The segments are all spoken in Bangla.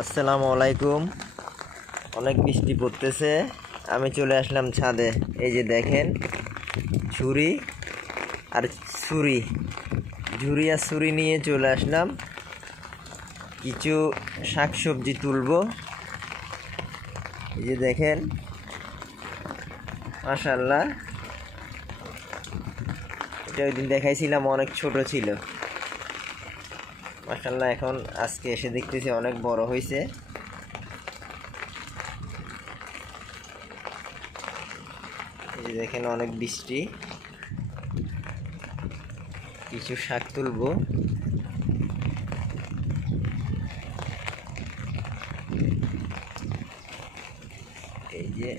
আসসালামু আলাইকুম। অনেক বৃষ্টি পড়তেছে। আমি চলে আসলাম ছাদে। এই যে দেখেন ছুরি আর ছুরি। ঝুরি আর ছুরি নিয়ে চলে আসলাম। কিছু শাকসবজি তুলবো। এই যে দেখেন মাশাল্লাহ এটা ওই দিন দেখাইছিলাম, অনেক ছোট ছিল। মাশাল্লাহ এখন আজকে এসে দেখতেছি অনেক বড় হয়েছে দেখেন অনেক বৃষ্টি। কিছু শাক তুলবো। এই যে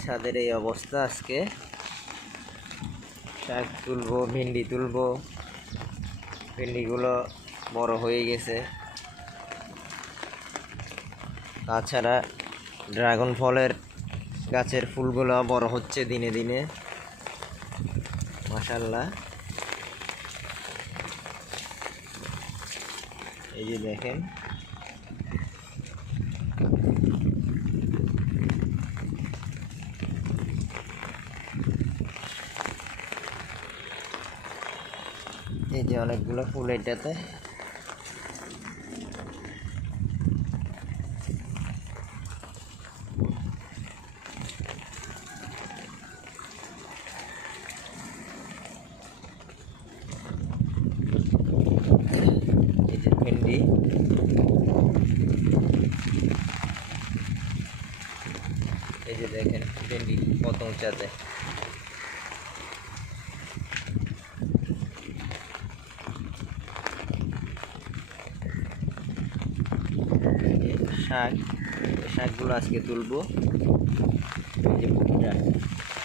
ছাদের এই অবস্থা আজকে। শাক তুলবো, ভেন্ডি তুলবো। ভেন্ডিগুলো বড় হয়ে গেছে। তাছাড়া ড্রাগন ফলের গাছের ফুলগুলো বড় হচ্ছে দিনে দিনে। মাশাল্লাহ এই যে দেখেন। এই যে অনেকগুলো ফুল এটাতে এই যে ভেন্ডি এই যে দেখেন ভেন্ডি কত উঁচাতে। শাক শাকগুলো আজকে তুলবো। যে ভুট্টা,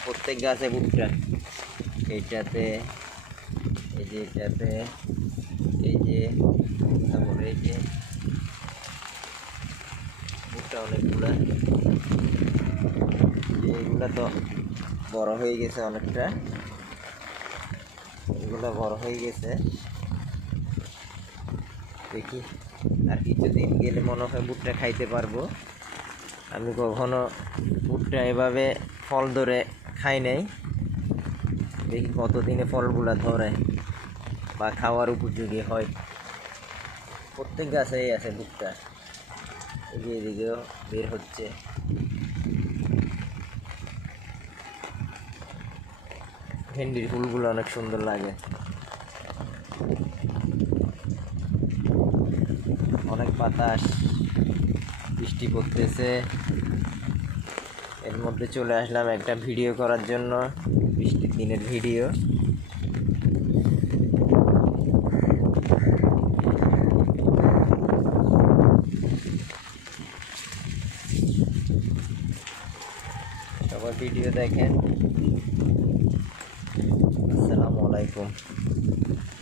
প্রত্যেক গাছে ভুট্টা। এইটাতে, এই যে এটাতে এই যে, তারপরে এই যে ভুট্টা অনেকগুলা। যে এগুলা তো বড় হয়ে গেছে অনেকটা। এগুলো বড় হয়ে গেছে। দেখি আর কিছুদিন গেলে মনে হয় ভুট্টা খাইতে পারব। আমি কখনো ভুট্টা এভাবে ফল ধরে খাই নাই। দেখি কতদিনে ফলগুলা ধরে বা খাওয়ার উপযোগী হয়। প্রত্যেক গাছেই আছে ভুট্টা এদিকেও বের হচ্ছে। ভেন্ডির ফুলগুলো অনেক সুন্দর লাগে। অনেক বাতাস, বৃষ্টি পড়তেছে। এর মধ্যে চলে আসলাম একটা ভিডিও করার জন্য, বৃষ্টির দিনের ভিডিও। সবাই ভিডিও দেখেন। আসসালামু আলাইকুম